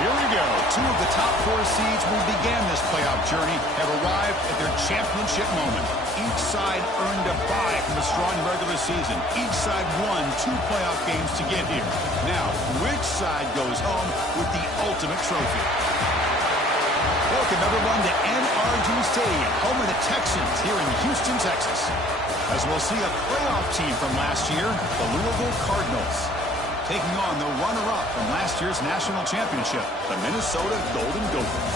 Here we go. Two of the top four seeds who began this playoff journey have arrived at their championship moment. Each side earned a bye from a strong regular season. Each side won 2 playoff games to get here. Now, which side goes home with the ultimate trophy? Welcome, everyone, to NRG Stadium, home of the Texans here in Houston, Texas. As we'll see a playoff team from last year, the Louisville Cardinals, taking on the runner-up from last year's national championship, the Minnesota Golden Gophers.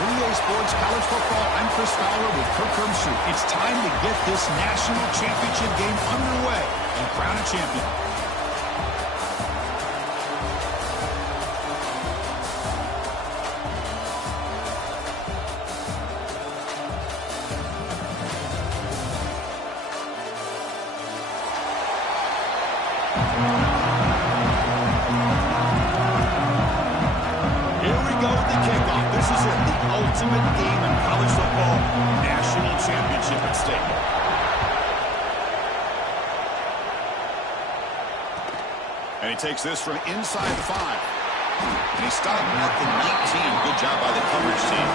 For EA Sports College Football, I'm Chris Fowler with Kirk Herbstreit. It's time to get this national championship game underway and crown a champion. Ultimate game in college football, national championship at stake. And he takes this from inside the 5. And he stopped at the 19. Good job by the coverage team.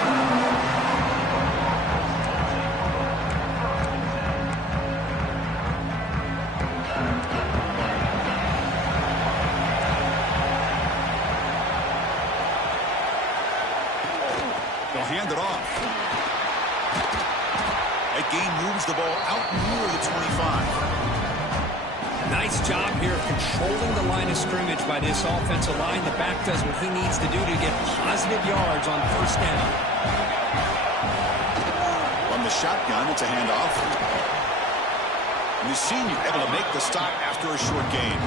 Hand it off. That gain moves the ball out near the 25. Nice job here of controlling the line of scrimmage by this offensive line. The back does what he needs to do to get positive yards on first down. From the shotgun, it's a handoff. And the senior able to make the stop after a short gain.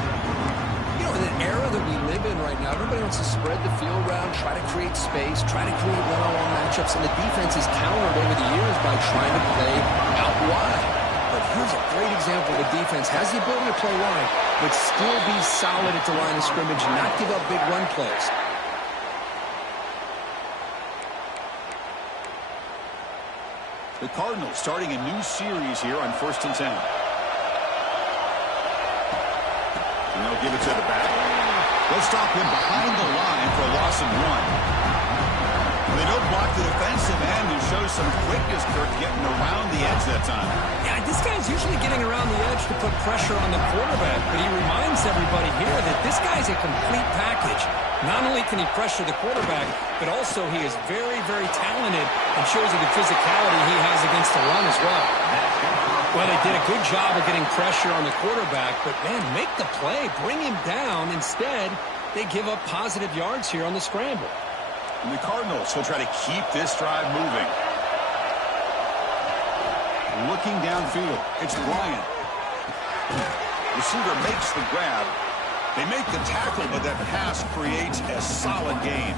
You know, in an era that we live in right now, everybody wants to spread the field around, try to create space, try to create one-on-one matchups, and the defense is countered over the years by trying to play out wide. But here's a great example. The defense has the ability to play wide, but still be solid at the line of scrimmage and not give up big run plays. The Cardinals starting a new series here on 1st and 10. And they'll give it to the back. They'll stop him behind the line for a loss of 1. They don't block the defensive end and show some quickness, Kirk, getting around the edge that time. Yeah, this guy's usually getting around the edge to put pressure on the quarterback, but he reminds everybody here that this guy's a complete package. Not only can he pressure the quarterback, but also he is very, very talented and shows you the physicality he has against the run as well. Well, they did a good job of getting pressure on the quarterback, but, man, make the play, bring him down. Instead, they give up positive yards here on the scramble. And the Cardinals will try to keep this drive moving. Looking downfield, it's Bryant. Receiver makes the grab. They make the tackle, but that pass creates a solid gain.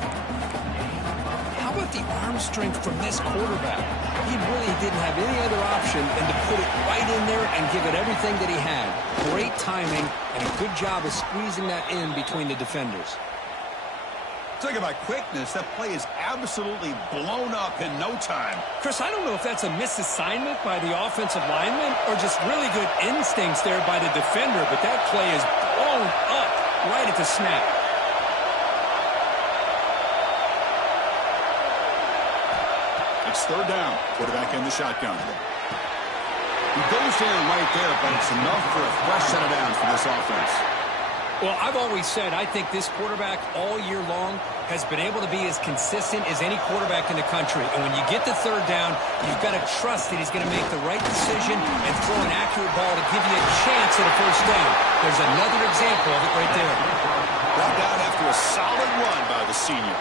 How about the arm strength from this quarterback? He really didn't have any other option than to put it right in there and give it everything that he had. Great timing and a good job of squeezing that in between the defenders. Talking about quickness, that play is absolutely blown up in no time. Chris, I don't know if that's a misassignment by the offensive lineman or just really good instincts there by the defender, but that play is blown up right at the snap. It's 3rd down. Quarterback in the shotgun. He goes down right there, but it's enough for a fresh set of downs for this offense. Well, I've always said I think this quarterback all year long has been able to be as consistent as any quarterback in the country. And when you get the 3rd down, you've got to trust that he's going to make the right decision and throw an accurate ball to give you a chance at a first down. There's another example of it right there. Brought down after a solid run by the senior.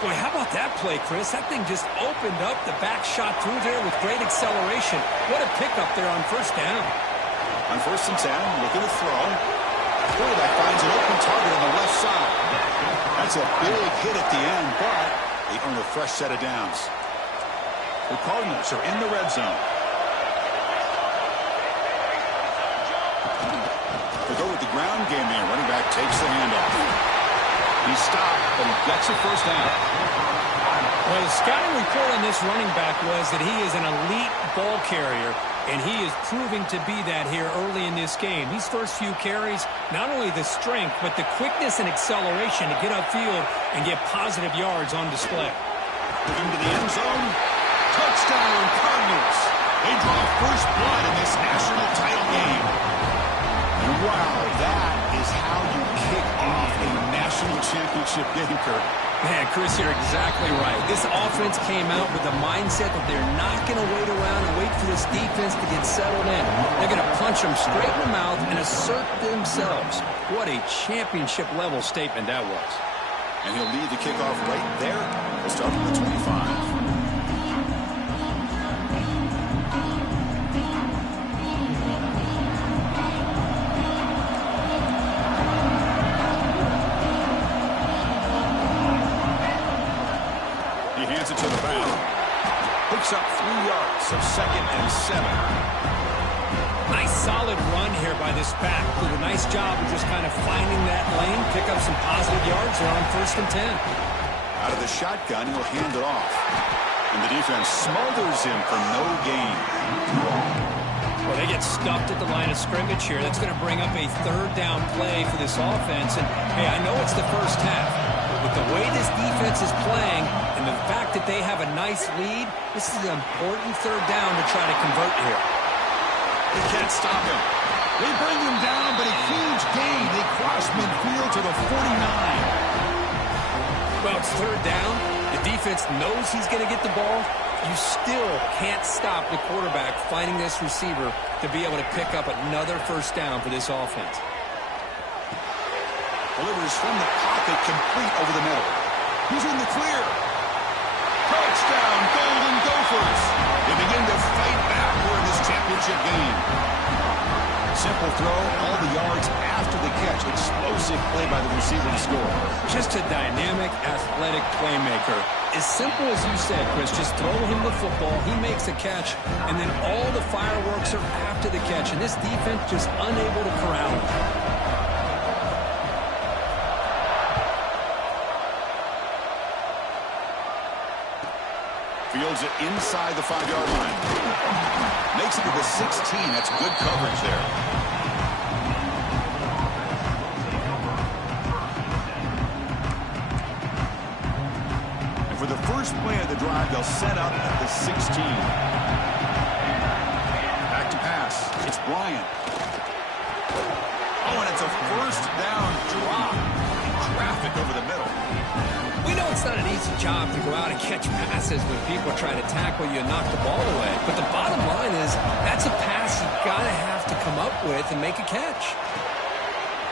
Boy, how about that play, Chris? That thing just opened up. The back shot through there with great acceleration. What a pickup there on first down. On 1st and 10, looking to throw. Quarterback finds an open target on the left side. That's a big hit at the end, but they earn a fresh set of downs. The Cardinals are in the red zone. They go with the ground game here. Running back takes the handoff. He stopped, but he gets a first down. Well, the scouting report on this running back was that he is an elite ball carrier. and he is proving to be that here early in this game. These first few carries, not only the strength, but the quickness and acceleration to get upfield and get positive yards on display. Looking to the end zone. Touchdown, Cardinals. They draw first blood in this national title game. And wow, that is how you kick off a national championship game, Kirk. Man, Chris, you're exactly right. This offense came out with the mindset that they're not going to wait around and wait for this defense to get settled in. They're going to punch them straight in the mouth and assert themselves. What a championship-level statement that was. And he'll lead the kickoff right there. We'll start from the 25. He hands it to the back. Picks up 3 yards, so 2nd and 7. Nice solid run here by this back. Did a nice job of just kind of finding that lane, pick up some positive yards there on 1st and 10. Out of the shotgun, he'll hand it off. And the defense smothers him for no gain. Well, they get stuffed at the line of scrimmage here. That's going to bring up a 3rd down play for this offense. And, hey, I know it's the first half, but with the way this defense is playing and the fact that they have a nice lead, this is an important 3rd down to try to convert here. They can't stop him. They bring him down, but a huge gain. They cross midfield to the 49. Well, it's 3rd down. The defense knows he's going to get the ball. You still can't stop the quarterback finding this receiver to be able to pick up another 1st down for this offense. Delivers from the pocket, complete over the middle. He's in the clear. Touchdown, Golden Gophers. They begin to fight back here in this championship game. Simple throw, all the yards after the catch. Explosive play by the receiver to score. Just a dynamic, athletic playmaker. As simple as you said, Chris, just throw him the football, he makes a catch, and then all the fireworks are after the catch, and this defense just unable to corral him. Fields it inside the 5-yard line. Makes it to the 16. That's good coverage there. And for the first play of the drive, they'll set up at the 16. Back to pass. It's Bryant. Oh, and it's a 1st down drop. Traffic over the middle. We know it's not an easy job to go out and catch passes when people try to tackle you and knock the ball away. But the bottom line is that's a pass you've got to have to come up with and make a catch.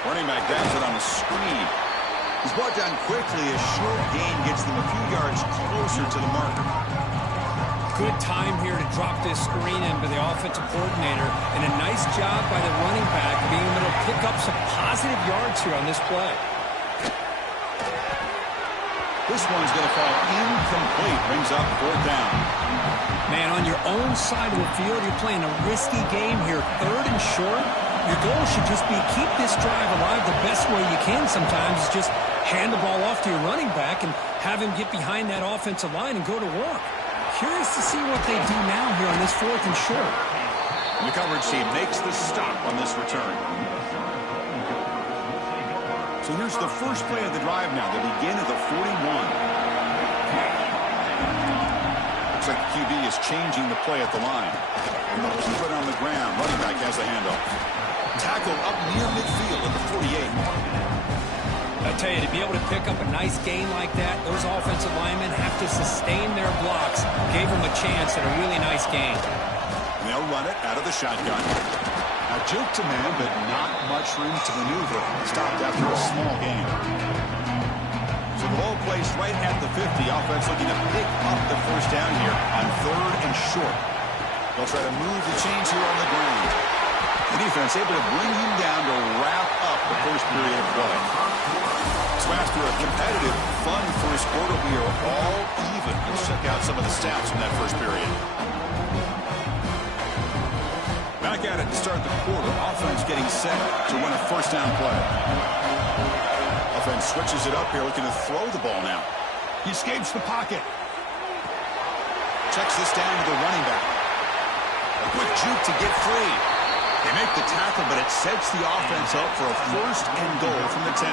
Running back grabs it on the screen. He's brought down quickly. A short gain gets them a few yards closer to the marker. Good time here to drop this screen in by the offensive coordinator. And a nice job by the running back being able to pick up some positive yards here on this play. This one's going to fall incomplete. Brings up 4th down. Man, on your own side of the field, you're playing a risky game here. 3rd and short. Your goal should just be keep this drive alive the best way you can sometimes is just hand the ball off to your running back and have him get behind that offensive line and go to work. Curious to see what they do now here on this 4th and short. And the coverage team makes the stop on this return. So here's the first play of the drive now. They begin at the 41. Looks like the QB is changing the play at the line. And they'll keep it on the ground. Running back has the handoff. Tackle up near midfield at the 48. I tell you, to be able to pick up a nice gain like that, those offensive linemen have to sustain their blocks. Gave them a chance at a really nice gain. And they'll run it out of the shotgun. Now, juke to man, but not much room to maneuver. Stopped after a small gain. So the ball placed right at the 50. Offense looking to pick up the 1st down here on 3rd and short. They'll try to move the chains here on the ground. The defense able to bring him down to wrap up the first period of play. So after a competitive, fun first quarter, we are all even. Let's check out some of the stats from that first period. Back at it to start the quarter. Offense getting set to run a 1st down play. Offense switches it up here, looking to throw the ball now. He escapes the pocket. Checks this down to the running back. A quick juke to get free. They make the tackle, but it sets the offense up for a 1st and goal from the 10.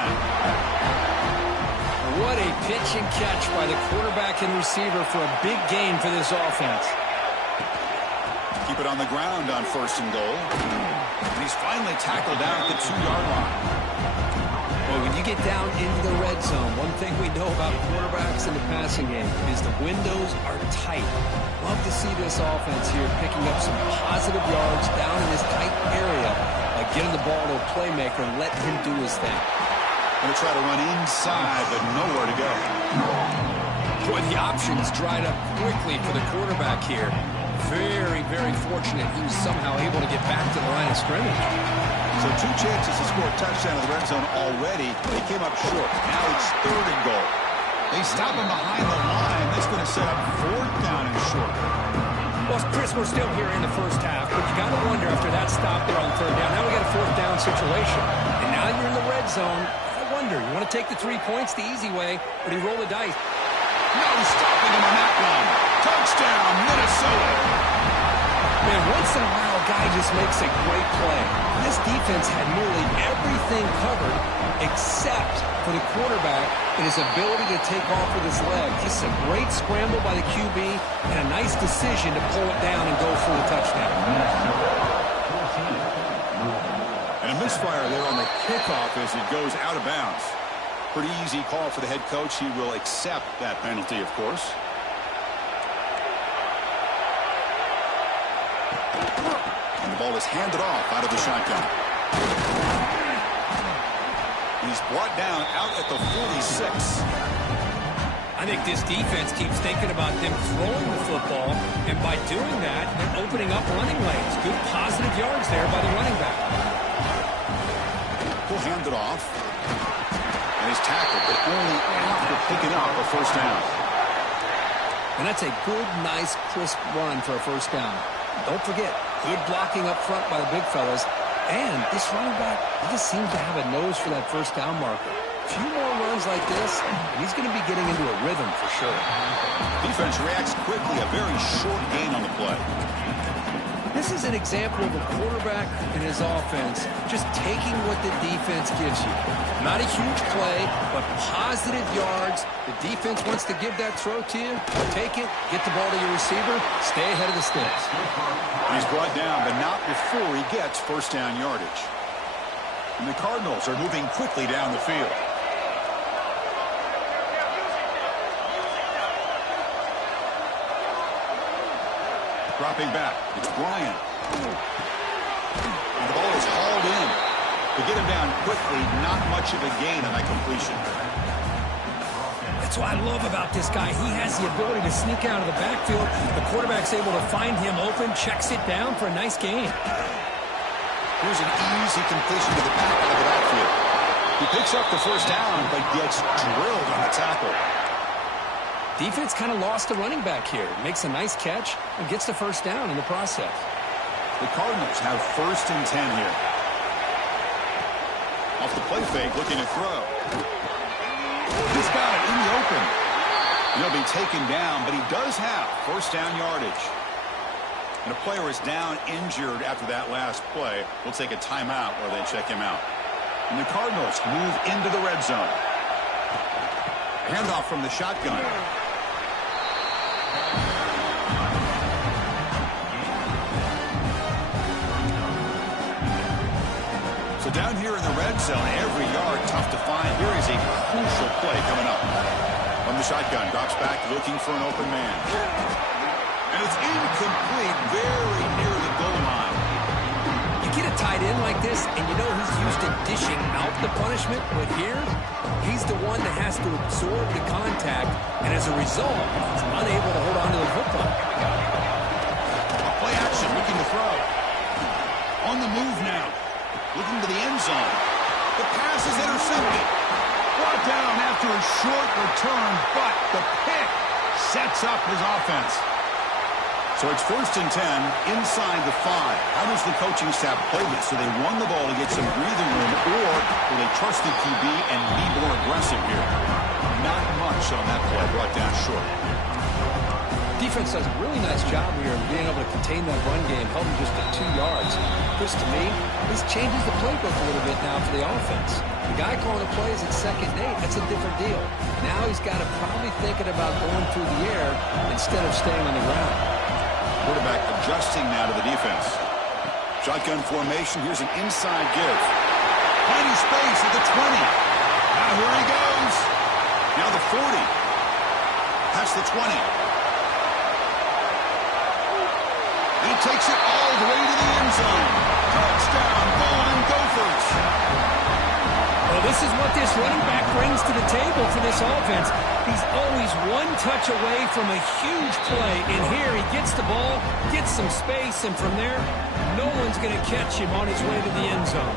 What a pitch and catch by the quarterback and receiver for a big gain for this offense. Keep it on the ground on 1st and goal. And he's finally tackled down at the 2-yard line. Well, when you get down into the red zone, one thing we know about quarterbacks in the passing game is the windows are tight. Love to see this offense here picking up some positive yards down in this tight area by getting the ball to a playmaker and letting him do his thing. Going to try to run inside, but nowhere to go. Boy, the options dried up quickly for the quarterback here. Very, very fortunate he was somehow able to get back to the line of scrimmage. So 2 chances to score a touchdown in the red zone already. They came up short. Now it's 3rd and goal. They stop him behind the line. That's going to set up 4th down and short. Well, Chris, we're still here in the first half, but you got to wonder after that stop there on 3rd down. Now we got a 4th down situation. And now you're in the red zone. I wonder, you want to take the 3 points the easy way, but he rolled the dice. No stopping him on that one. Touchdown, Minnesota. Man, once in a while, a guy just makes a great play. This defense had nearly everything covered except for the quarterback and his ability to take off with his leg. Just a great scramble by the QB and a nice decision to pull it down and go for the touchdown. And a misfire there on the kickoff as it goes out of bounds. Pretty easy call for the head coach. He will accept that penalty, of course. And the ball is handed off out of the shotgun. He's brought down out at the 46. I think this defense keeps thinking about them throwing the football, and by doing that, they're opening up running lanes. Good positive yards there by the running back. He'll hand it off. And he's tackled, but only after picking up a 1st down. And that's a good, nice, crisp run for a 1st down. Don't forget, good blocking up front by the big fellas. And this running back, he just seems to have a nose for that 1st down marker. A few more runs like this, and he's going to be getting into a rhythm for sure. Defense reacts quickly, a very short gain on the play. This is an example of a quarterback and his offense just taking what the defense gives you. Not a huge play, but positive yards. The defense wants to give that throw to you. Take it, get the ball to your receiver, stay ahead of the sticks. He's brought down, but not before he gets 1st down yardage. And the Cardinals are moving quickly down the field. Dropping back, it's Bryant. And the ball is hauled in. To get him down quickly, not much of a gain on that completion. That's what I love about this guy. He has the ability to sneak out of the backfield. The quarterback's able to find him open, checks it down for a nice gain. Here's an easy completion to the back out of the backfield. He picks up the 1st down, but gets drilled on the tackle. Defense kind of lost the running back here. Makes a nice catch and gets the 1st down in the process. The Cardinals have 1st and 10 here. Off the play fake, looking to throw. He's got it in the open. He'll be taken down, but he does have 1st down yardage. And a player is down injured after that last play. We'll take a timeout while they check him out. And the Cardinals move into the red zone. Handoff from the shotgun. So down here in the red zone, every yard tough to find. Here is a crucial play coming up. From the shotgun, drops back looking for an open man. And it's incomplete, very near the goal line. You get a tight end like this, and you know he's used to dishing out the punishment, but here, he's the one that has to absorb the contact, and as a result, he's unable to hold on to the football. A play action, looking to throw. On the move now. Looking to the end zone. The pass is intercepted. Brought down after a short return, but the pick sets up his offense. So it's 1st and 10 inside the 5. How does the coaching staff play this? Do they run the ball to get some breathing room, or will they trust the QB and be more aggressive here? Not much on that play, brought down short. Defense does a really nice job here of being able to contain that run game, held him just at 2 yards. This, to me, this changes the playbook a little bit now for the offense. The guy calling the plays at 2nd and 8, that's a different deal. Now he's got to probably thinking about going through the air instead of staying on the ground. Quarterback adjusting now to the defense. Shotgun formation. Here's an inside give. Finding space at the 20. Now here he goes. Now the 40. Past the 20. He takes it all the way to the end zone. Touchdown, Golden Gophers. Well, this is what this running back brings to the table for this offense. He's always one touch away from a huge play. And here he gets the ball, gets some space, and from there, no one's going to catch him on his way to the end zone.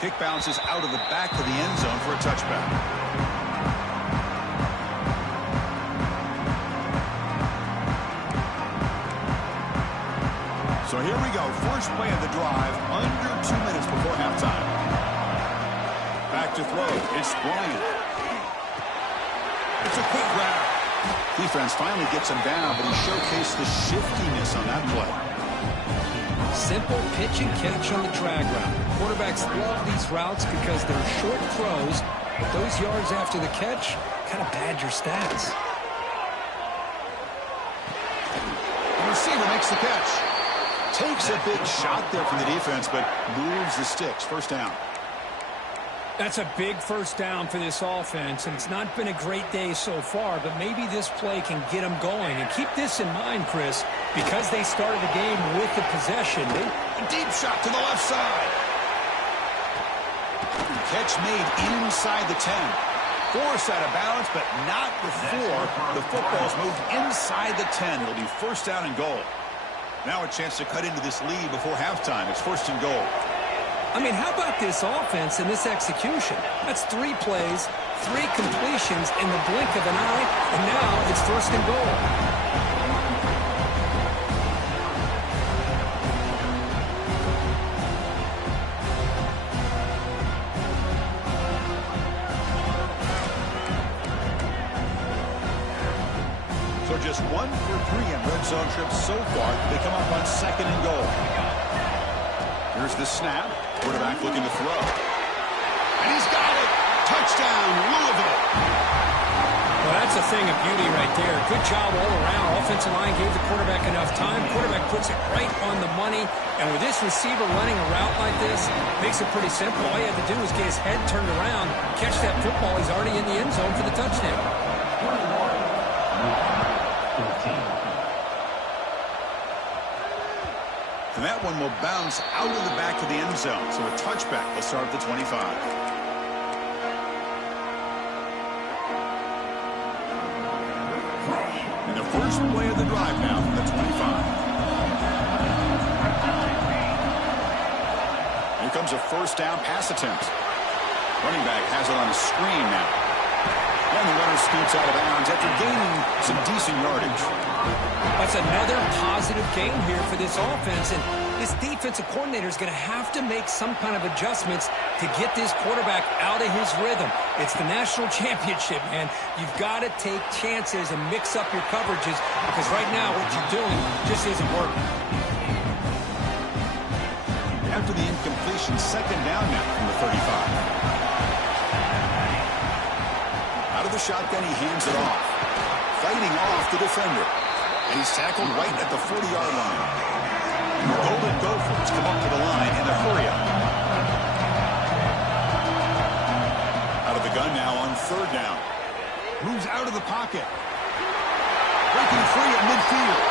Kick bounces out of the back of the end zone for a touchback. So here we go. First play of the drive, under 2 minutes before halftime. Back to throw. It's Bryant. It's a quick grab. Defense finally gets him down, but he showcased the shiftiness on that play. Simple pitch and catch on the drag route. Quarterbacks love these routes because they're short throws, but those yards after the catch kind of pad your stats. The receiver makes the catch. Takes a big shot there from the defense, but moves the sticks. First down. That's a big first down for this offense, and it's not been a great day so far, but maybe this play can get them going. And keep this in mind, Chris, because they started the game with the possession. A deep shot to the left side. Catch made inside the 10. Forced out of bounds, but not before the football's moved inside the 10. It'll be first down and goal. Now a chance to cut into this lead before halftime. It's first and goal. I mean, how about this offense and this execution? That's 3 plays, 3 completions in the blink of an eye, and now it's first and goal. So just 1 for 3 in red zone trips so far. They come up on second and goal. Here's the snap. Quarterback looking to throw. And he's got it. Touchdown, Louisville. Well, that's a thing of beauty right there. Good job all around. Offensive line gave the quarterback enough time. Quarterback puts it right on the money. And with this receiver running a route like this, makes it pretty simple. All you have to do is get his head turned around, catch that football. He's already in the end zone for the touchdown. And that one will bounce out of the back of the end zone. So a touchback will start at the 25. And the first play of the drive now from the 25. Here comes a first down pass attempt. Running back has it on a screen now. And the runner scoots out of bounds after gaining some decent yardage. That's another positive game here for this offense, and this defensive coordinator is going to have to make some kind of adjustments to get this quarterback out of his rhythm. It's the national championship, man. You've got to take chances and mix up your coverages because right now what you're doing just isn't working. After the incompletion, second down now from the 35. Out of the shotgun, he hands it off. Fighting off the defender. And he's tackled right at the 40-yard line. The Golden Gophers come up to the line in a hurry-up. Out of the gun now on third down. Moves out of the pocket. Breaking free at midfield.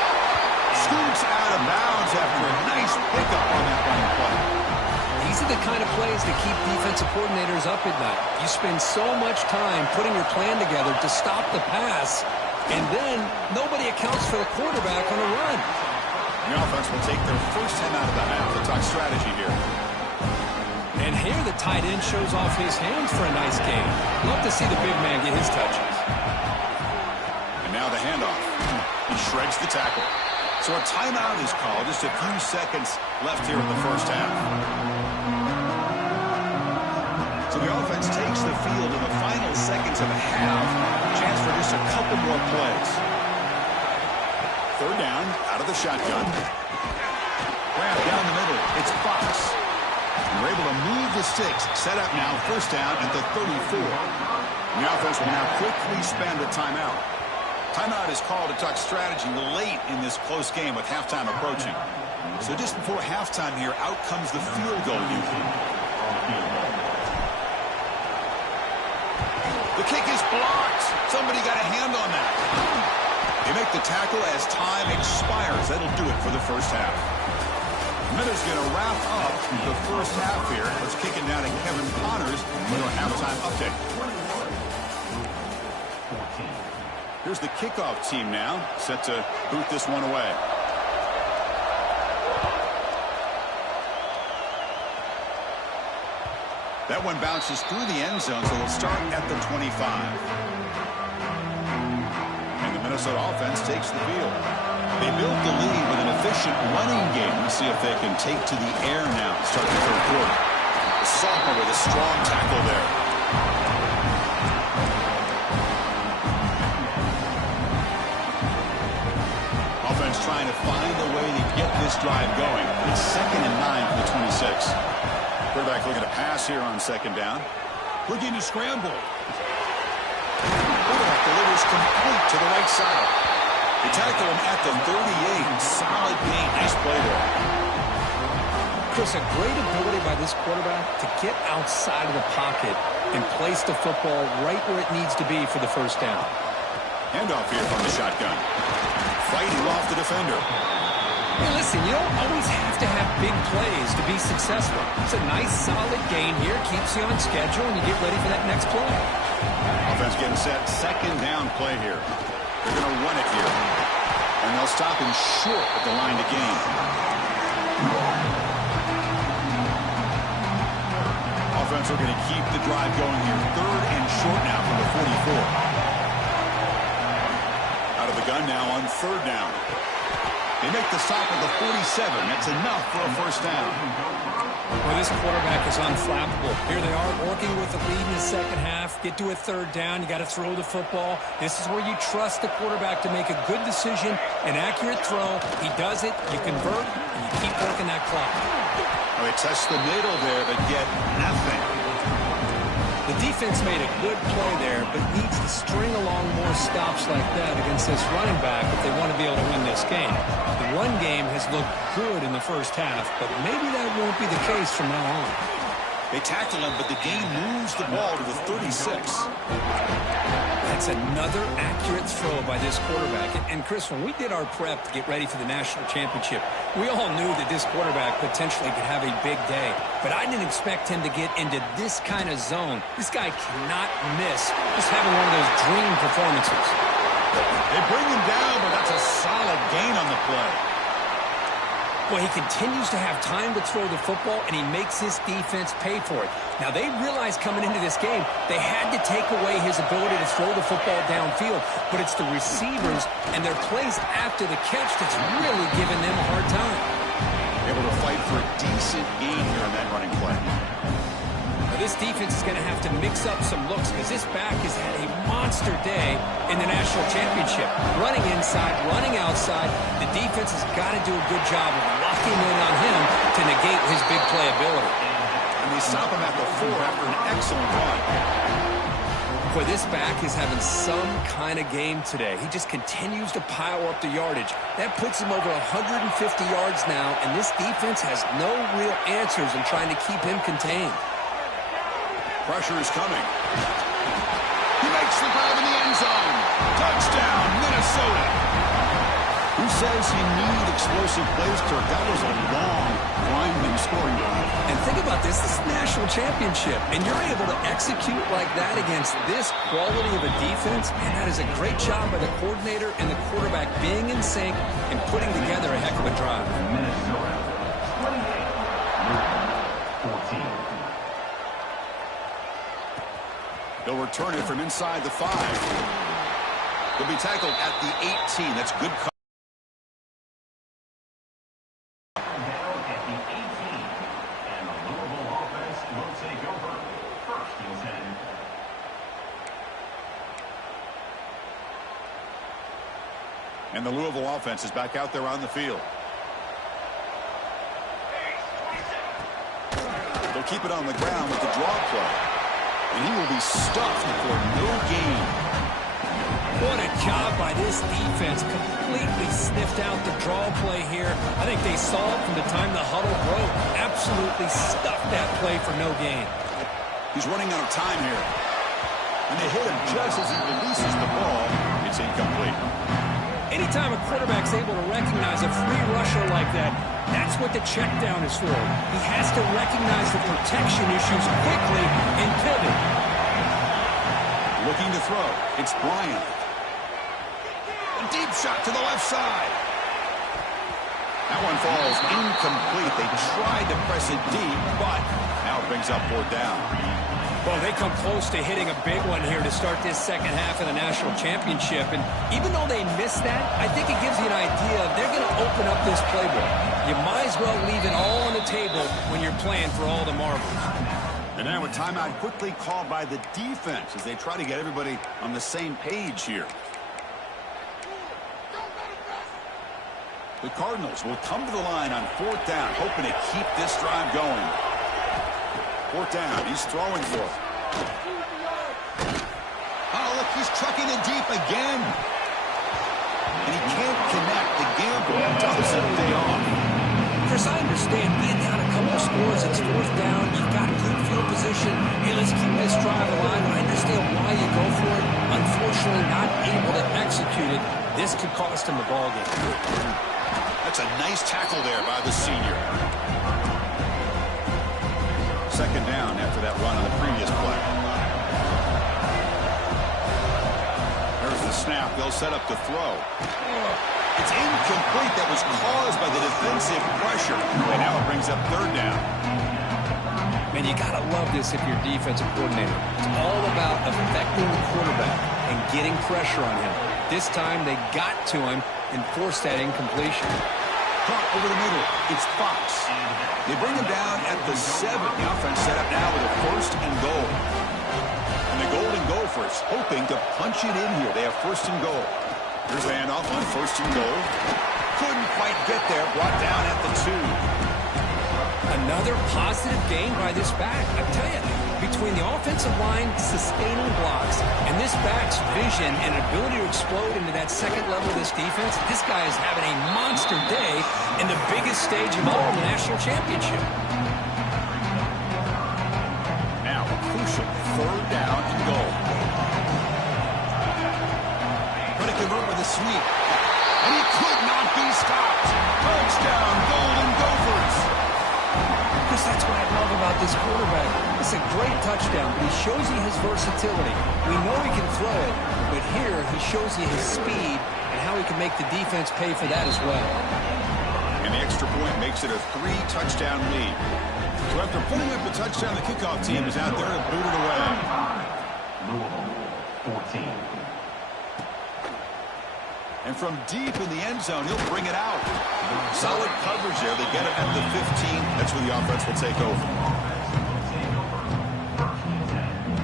Scoots out of bounds after a nice pickup on that running play. These are the kind of plays that keep defensive coordinators up at night. You spend so much time putting your plan together to stop the pass, and then nobody accounts for the quarterback on a run. The offense will take their first 10 out of the half. The talk strategy here. And here the tight end shows off his hands for a nice game. Love to see the big man get his touches. And now the handoff. He shreds the tackle. So a timeout is called. Just a few seconds left here in the first half. takes the field in the final seconds of a half. Chance for just a couple more plays. Third down, out of the shotgun. Grab down the middle. It's Fox. We're able to move the sticks. Set up now, first down at the 34. The offense will now quickly spend a timeout. Timeout is called to talk strategy late in this close game with halftime approaching. So just before halftime here, out comes the field goal unit. The kick is blocked. Somebody got a hand on that. They make the tackle as time expires. That'll do it for the first half. Miller's going to wrap up the first half here. Let's kick it down to Kevin Connors for our halftime update. Here's the kickoff team now, set to boot this one away. That one bounces through the end zone, so they'll start at the 25. And the Minnesota offense takes the field. They built the lead with an efficient running game. Let's see if they can take to the air now to start the third quarter. The sophomore with a strong tackle there. Offense trying to find a way to get this drive going. It's 2nd and 9 for the 26. Quarterback looking to pass here on second down. Looking to scramble. Quarterback delivers complete to the right side. They tackle him at the 38. Solid gain. Nice play there. Chris, a great ability by this quarterback to get outside of the pocket and place the football right where it needs to be for the first down. Handoff here from the shotgun. Fighting off the defender. Hey, listen, you don't always have to have big plays to be successful. It's a nice, solid gain here. Keeps you on schedule, and you get ready for that next play. Offense getting set. Second down play here. They're going to run it here. And they'll stop him short at the line to gain. Offense are going to keep the drive going here. Third and short now from the 44. Out of the gun now on third down. They make the stop at the 47. That's enough for a first down. Well, this quarterback is unflappable. Here they are working with the lead in the second half. Get to a third down. You got to throw the football. This is where you trust the quarterback to make a good decision, an accurate throw. He does it. You convert, and you keep working that clock. Oh, they touch the middle there, but get nothing. The defense made a good play there, but needs to string along more stops like that against this running back if they want to be able to win this game. The run game has looked good in the first half, but maybe that won't be the case from now on. They tackle him, but the game moves the ball to the 36. That's another accurate throw by this quarterback. And Chris, when we did our prep to get ready for the national championship, we all knew that this quarterback potentially could have a big day. But I didn't expect him to get into this kind of zone. This guy cannot miss just having one of those dream performances. They bring him down, but that's a solid gain on the play. Well, he continues to have time to throw the football, and he makes his defense pay for it. Now, they realized coming into this game, they had to take away his ability to throw the football downfield. But it's the receivers and their plays after the catch that's really giving them a hard time. Able to fight for a decent gain here on that running play. Now, this defense is going to have to mix up some looks because this back has had a monster day in the national championship. Running inside, running outside. The defense has got to do a good job of locking in on him to negate his big play ability. And they stop him at the 4 after an excellent run. Boy, this back is having some kind of game today. He just continues to pile up the yardage. That puts him over 150 yards now, and this defense has no real answers in trying to keep him contained. Pressure is coming. He makes the grab in the end zone. Touchdown, Minnesota. Who says you need explosive plays, Kirk? That was a long, winding scoring drive. And think about this. This is a national championship, and you're able to execute like that against this quality of a defense. Man, that is a great job by the coordinator and the quarterback being in sync and putting together a heck of a drive. Minnesota, 28-14. They'll return it from inside the 5. They'll be tackled at the 18. That's good coverage. Down at the 18. And the Louisville offense will take over. First and 10. And the Louisville offense is back out there on the field. They'll keep it on the ground with the draw play. And he will be stuffed for no gain. What a job by this defense. Completely sniffed out the draw play here. I think they saw it from the time the huddle broke. Absolutely stuffed that play for no gain. He's running out of time here. And they hit him just as he releases the ball. It's incomplete. Anytime a quarterback's able to recognize a free rusher like that, that's what the check down is for. He has to recognize the protection issues quickly and pivot. Looking to throw. It's Bryant. A deep shot to the left side. That one falls incomplete. They tried to press it deep, but now it brings up 4th down. Well, they come close to hitting a big one here to start this second half of the national championship. And even though they missed that, I think it gives you an idea of they're going to open up this playbook. You might as well leave it all on the table when you're playing for all the marbles. And now a timeout quickly called by the defense as they try to get everybody on the same page here. The Cardinals will come to the line on 4th down, hoping to keep this drive going. 4th down, he's throwing for it. Oh, look, he's trucking it deep again. And he can't connect. The gamble doesn't pay off. Chris, I understand being down a couple of scores, it's 4th down, you've got good field position. Hey, let's keep this drive alive. I understand why you go for it. Unfortunately, not able to execute it. This could cost him the ballgame. That's a nice tackle there by the senior. 2nd down after that run on the previous play. There's the snap. They'll set up to throw. It's incomplete. That was caused by the defensive pressure. And now it brings up 3rd down. Man, you got to love this if you're defensive coordinator. It's all about affecting the quarterback and getting pressure on him. This time they got to him and forced that incompletion. Caught over the middle. It's Fox. They bring him down at the 7. The offense set up now with a 1st and goal. And the Golden Gophers hoping to punch it in here. They have 1st and goal. Here's the handoff on 1st and goal. Couldn't quite get there. Brought down at the 2. Another positive gain by this back. I tell you, between the offensive line sustaining blocks and this back's vision and ability to explode into that second level of this defense, this guy is having a monster day in the biggest stage of all, the national championship. Now a crucial 3rd down and goal. Going to convert with a sweep. And he could not be stopped. Touchdown, Golden Gophers. Chris, that's what I love about this quarterback. It's a great touchdown, but he shows you his versatility. We know he can throw it, but here he shows you his speed and how he can make the defense pay for that as well. And the extra point makes it a 3-touchdown lead. So after putting up the touchdown, the kickoff team is out there to boot it away. Louisville, 14. And from deep in the end zone, he'll bring it out. Solid coverage there. They get it at the 15. That's where the offense will take over.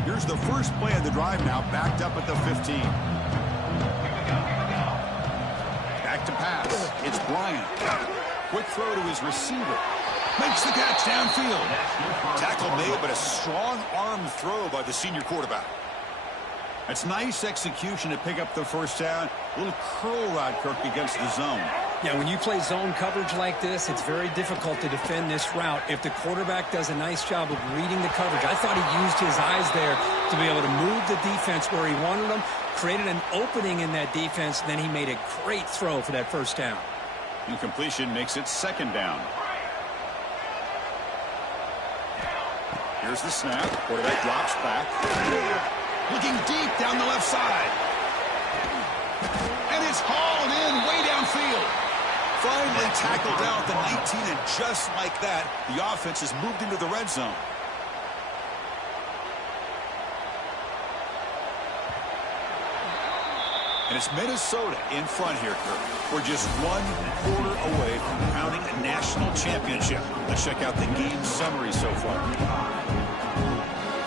Here's the first play of the drive now, backed up at the 15. Back to pass. It's Bryant. Quick throw to his receiver. Makes the catch downfield. Tackle made, but a strong arm throw by the senior quarterback. That's nice execution to pick up the 1st down. A little curl route, Kirk, against the zone. Yeah, when you play zone coverage like this, it's very difficult to defend this route if the quarterback does a nice job of reading the coverage. I thought he used his eyes there to be able to move the defense where he wanted them, created an opening in that defense, and then he made a great throw for that 1st down. Incompletion makes it 2nd down. Here's the snap. Quarterback drops back. Looking deep down the left side. And it's hauled in way downfield. Finally tackled down at the 19, and just like that, the offense has moved into the red zone. And it's Minnesota in front here, Kirk. We're just 1 quarter away from crowning a national championship. Let's check out the game summary so far.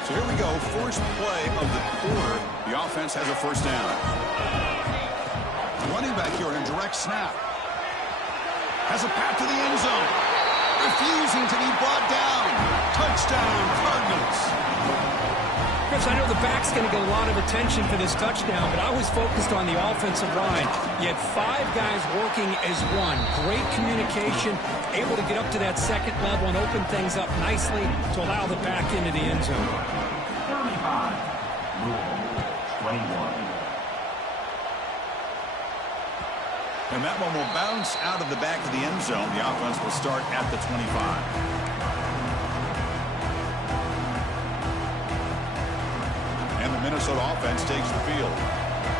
So here we go, first play of the quarter. The offense has a 1st down. running back here in a direct snap. Has a path to the end zone. Refusing to be brought down. Touchdown, Cardinals. Chris, I know the back's going to get a lot of attention for this touchdown, but I was focused on the offensive line. You had 5 guys working as one. Great communication, able to get up to that second level and open things up nicely to allow the back into the end zone. 35, Louisville, 21. And that one will bounce out of the back of the end zone. The offense will start at the 25. And the Minnesota offense takes the field.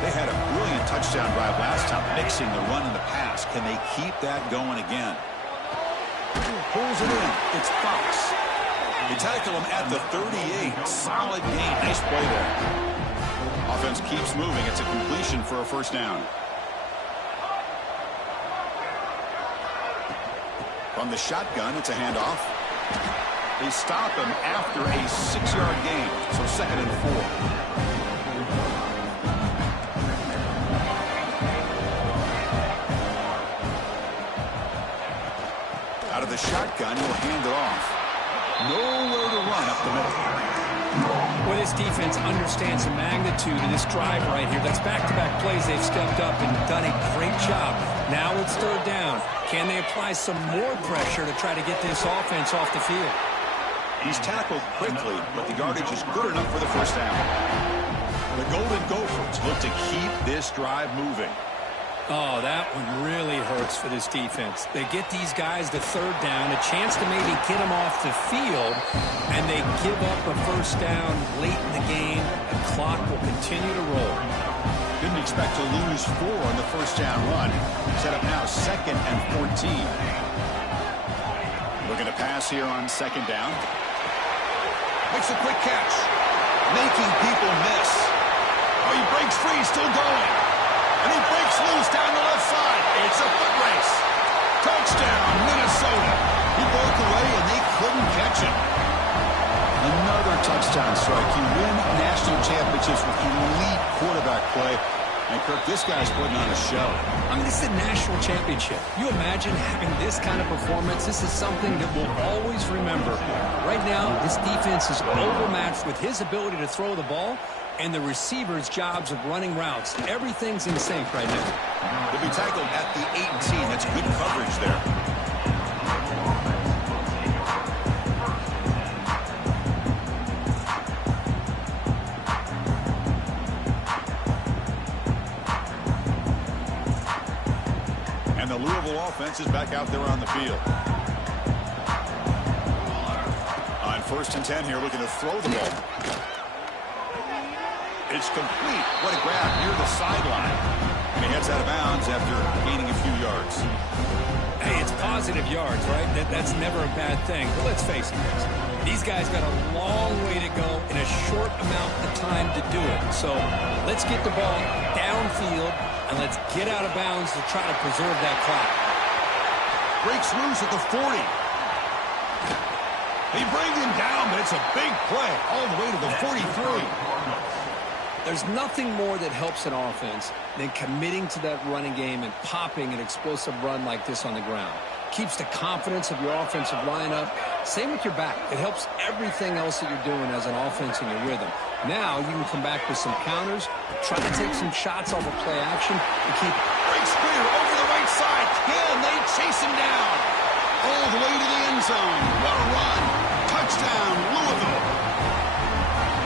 They had a brilliant touchdown drive last time, mixing the run and the pass. Can they keep that going again? Pulls it in. It's Fox. They tackle him at the 38. Solid gain. Nice play there. Offense keeps moving. It's a completion for a first down. From the shotgun, it's a handoff. They stop him after a 6-yard gain, so 2nd and 4. Out of the shotgun, he'll hand it off. Nowhere to run up the middle. Well, this defense understands the magnitude of this drive right here. That's back-to-back plays. They've stepped up and done a great job. Now it's 3rd down. Can they apply some more pressure to try to get this offense off the field? He's tackled quickly, but the yardage is good enough for the first down. The Golden Gophers look to keep this drive moving. Oh, that one really hurts for this defense. They get these guys to 3rd down, a chance to maybe get them off the field, and they give up a first down late in the game. The clock will continue to roll. Didn't expect to lose 4 on the first down run. Set up now 2nd and 14. Looking to pass here on 2nd down. Makes a quick catch. Making people miss. Oh, he breaks free, still going. And he breaks loose down the left side. It's a foot race. Touchdown, Minnesota. He broke away and they couldn't catch him. Another touchdown strike. You win national championships with elite quarterback play. And, Kirk, this guy's putting on a show. I mean, this is a national championship. You imagine having this kind of performance? This is something that we'll always remember. Right now, this defense is overmatched with his ability to throw the ball and the receivers' jobs of running routes. Everything's in sync right now. They'll be tackled at the 18. That's good coverage there. And the Louisville offense is back out there on the field. On 1st and 10 here, looking to throw the ball. It's complete. What a grab near the sideline. And he heads out of bounds after gaining a few yards. Hey, it's positive yards, right? That's never a bad thing. But let's face it, guys. These guys got a long way to go in a short amount of time to do it. So let's get the ball downfield, and let's get out of bounds to try to preserve that clock. Breaks loose at the 40. They bring him down, but it's a big play all the way to the 43. There's nothing more that helps an offense than committing to that running game and popping an explosive run like this on the ground. Keeps the confidence of your offensive lineup. Same with your back. It helps everything else that you're doing as an offense in your rhythm. Now you can come back with some counters, try to take some shots off of play action, and keep... Breaks clear over the right side. Can they chase him down? All the way to the end zone. What a run. Touchdown, Louisville.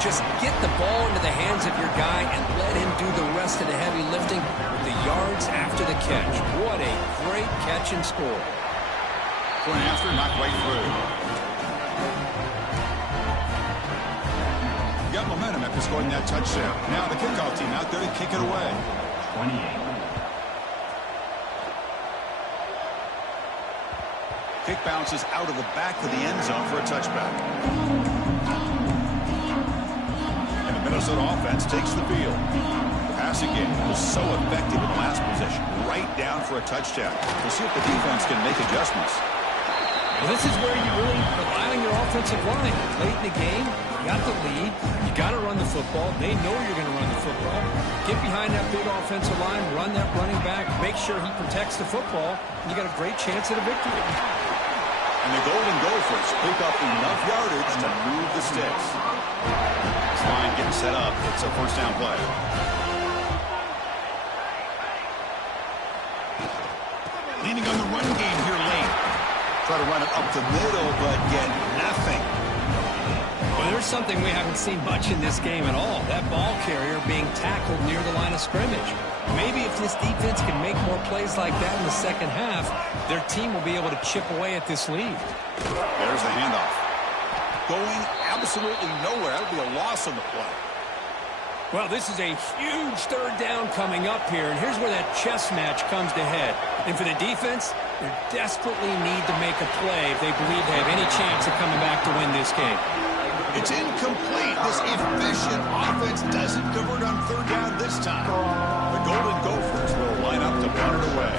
Just get the ball into the hands of your guy and let him do the rest of the heavy lifting with the yards after the catch. What a great catch and score. Going after, not right through. Got momentum after scoring that touchdown. Now the kickoff team out there to kick it away. 28. Kick bounces out of the back of the end zone for a touchback. And the Minnesota offense takes the field. The passing game was so effective in the last possession. Right down for a touchdown. We'll see if the defense can make adjustments. Well, this is where you really rely allowing your offensive line. Late in the game, you got the lead. You got to run the football. They know you're going to run the football. Get behind that big offensive line, run that running back, make sure he protects the football, and you got a great chance at a victory. And the Golden Gophers pick up enough yardage to move the sticks. This line getting set up. It's a first down play. Leaning on the run game here late. Try to run it up the middle, but get nothing. Well, there's something we haven't seen much in this game at all. That ball carrier being tackled near the line of scrimmage. Maybe if this defense can make more plays like that in the second half, their team will be able to chip away at this lead. There's the handoff. Going absolutely nowhere. That would be a loss on the play. Well, this is a huge third down coming up here, and here's where that chess match comes to head. And for the defense, they desperately need to make a play if they believe they have any chance of coming back to win this game. It's incomplete. This efficient offense doesn't convert on third down this time. The Golden Gophers will line up to punt it away.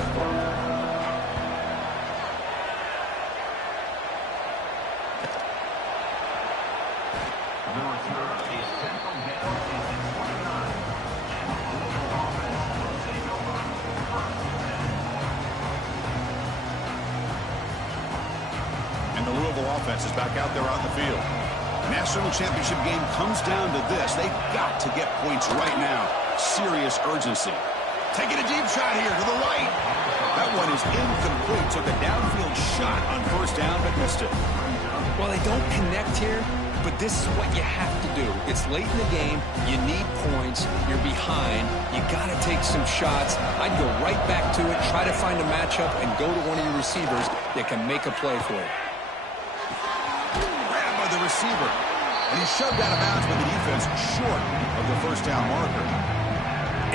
And the Louisville offense is back out there on the field. National championship game comes down to this. They've got to get points right now. Serious urgency. Taking a deep shot here to the right. That one is incomplete. Took a downfield shot on first down, but missed it. Well, they don't connect here, but this is what you have to do. It's late in the game. You need points. You're behind. You got to take some shots. I'd go right back to it, try to find a matchup, and go to one of your receivers that can make a play for you. The receiver, and he's shoved out of bounds with the defense short of the first down marker.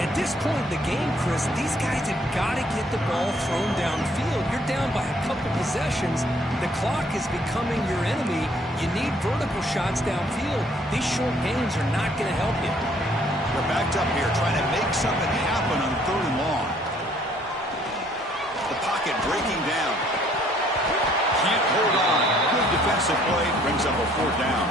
At this point in the game, Chris, these guys have got to get the ball thrown downfield. You're down by a couple possessions. The clock is becoming your enemy. You need vertical shots downfield. These short gains are not going to help you. They're backed up here, trying to make something happen on third and long. The pocket breaking down. Can't hold on. Good defensive play, brings up a fourth down.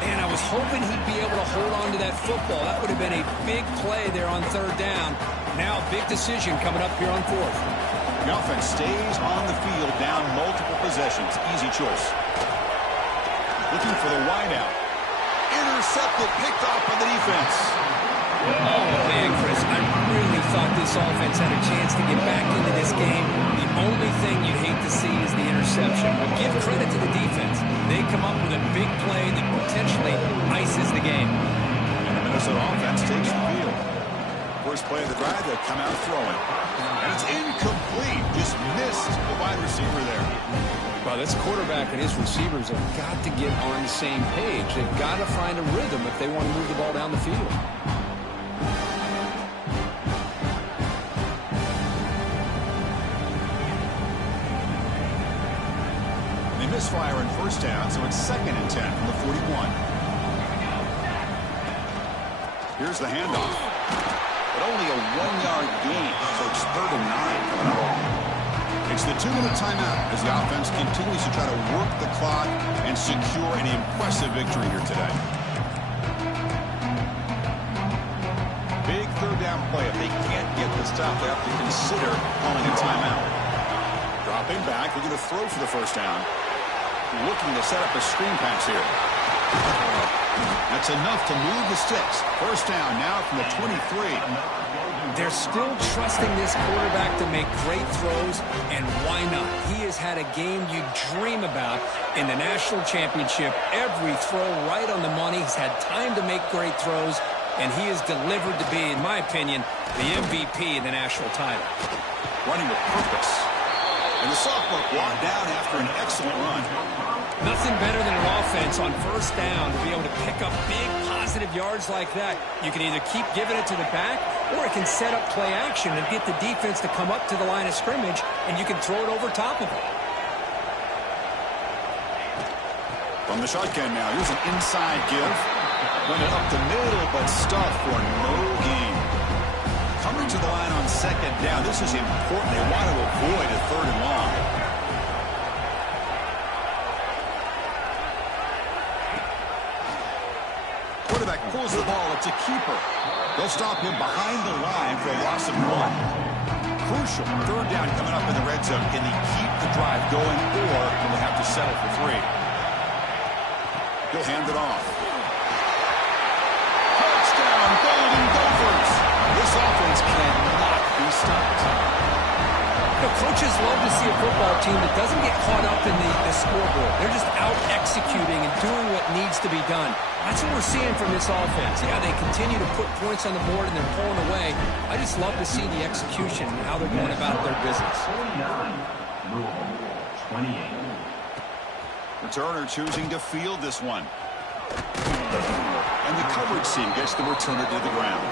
Man, I was hoping he'd be able to hold on to that football. That would have been a big play there on third down. Now a big decision coming up here on fourth. The offense stays on the field, down multiple possessions. Easy choice. Looking for the wideout. Intercepted, picked off by the defense. Oh, man, Chris, I really thought this offense had a chance to get back into this game. The only thing you hate to see is the interception. But give credit to the defense. They come up with a big play that potentially ices the game. And the Minnesota offense takes the field. First play of the drive, they come out throwing. And it's incomplete. Just missed the wide receiver there. Well, this quarterback and his receivers have got to get on the same page. They've got to find a rhythm if they want to move the ball down the field. Misfire in first down, so it's 2nd and 10 from the 41. Here's the handoff. But only a 1-yard gain, so it's 3rd and 9 coming up. It's the 2-minute timeout as the offense continues to try to work the clock and secure an impressive victory here today. Big third down play. If they can't get the stop, they have to consider calling a timeout. Dropping back, they're going to throw for the first down. Looking to set up a screen pass here. That's enough to move the sticks. First down now from the 23. They're still trusting this quarterback to make great throws, and why not? He has had a game you dream about in the national championship. Every throw right on the money. He's had time to make great throws, and he is delivered to be, in my opinion, the MVP in the national title. Running with purpose. And the sophomore brought down after an excellent run. Nothing better than an offense on first down to be able to pick up big positive yards like that. You can either keep giving it to the back, or it can set up play action and get the defense to come up to the line of scrimmage, and you can throw it over top of it. From the shotgun now, here's an inside give. Went it up the middle, but stuffed for no gain. Coming to the line on second down. This is important. They want to avoid a 3rd and long. quarterback pulls the ball. It's a keeper. They'll stop him behind the line for a loss of 1. Crucial. Third down coming up in the red zone. Can they keep the drive going, or will they have to settle for 3? He'll hand it off. Touchdown, Golden Gophers. This offense cannot be stopped. You know, coaches love to see a football team that doesn't get caught up in the scoreboard. They're just out executing and doing what needs to be done. That's what we're seeing from this offense. Yeah, they continue to put points on the board and they're pulling away. I just love to see the execution and how they're going about their business. 29, 28. Returner choosing to field this one. And the coverage team gets the returner to the ground.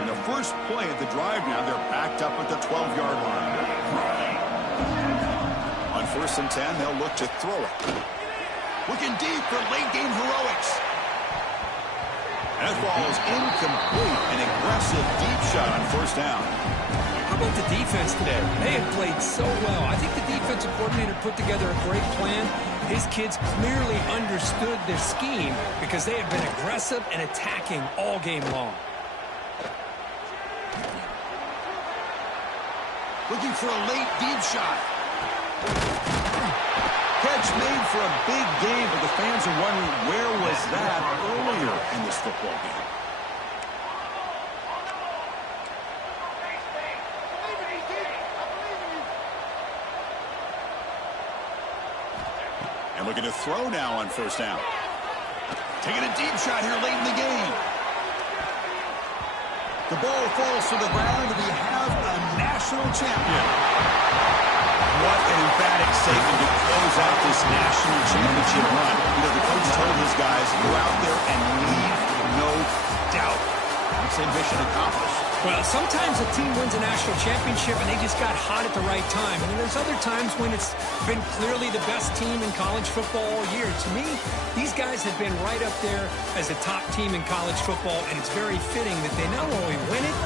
And the first play of the drive now, they're backed up at the 12-yard line. On 1st and 10, they'll look to throw it. Looking deep for late-game heroics. And that ball is incomplete. An aggressive deep shot on 1st down. How about the defense today? They have played so well. I think the defensive coordinator put together a great plan. His kids clearly understood their scheme because they have been aggressive and attacking all game long. Looking for a late deep shot. Catch made for a big game, but the fans are wondering where was that earlier in this football game. And looking to throw now on 1st down. Taking a deep shot here late in the game. The ball falls to the ground, and we have a national champion. What an emphatic statement to close out this national championship run. You know, the coach told his guys, go out there and leave no doubt. I'd say mission accomplished. Well, sometimes a team wins a national championship and they just got hot at the right time. And then there's other times when it's been clearly the best team in college football all year. To me, these guys have been right up there as a top team in college football, and it's very fitting that they not only win it,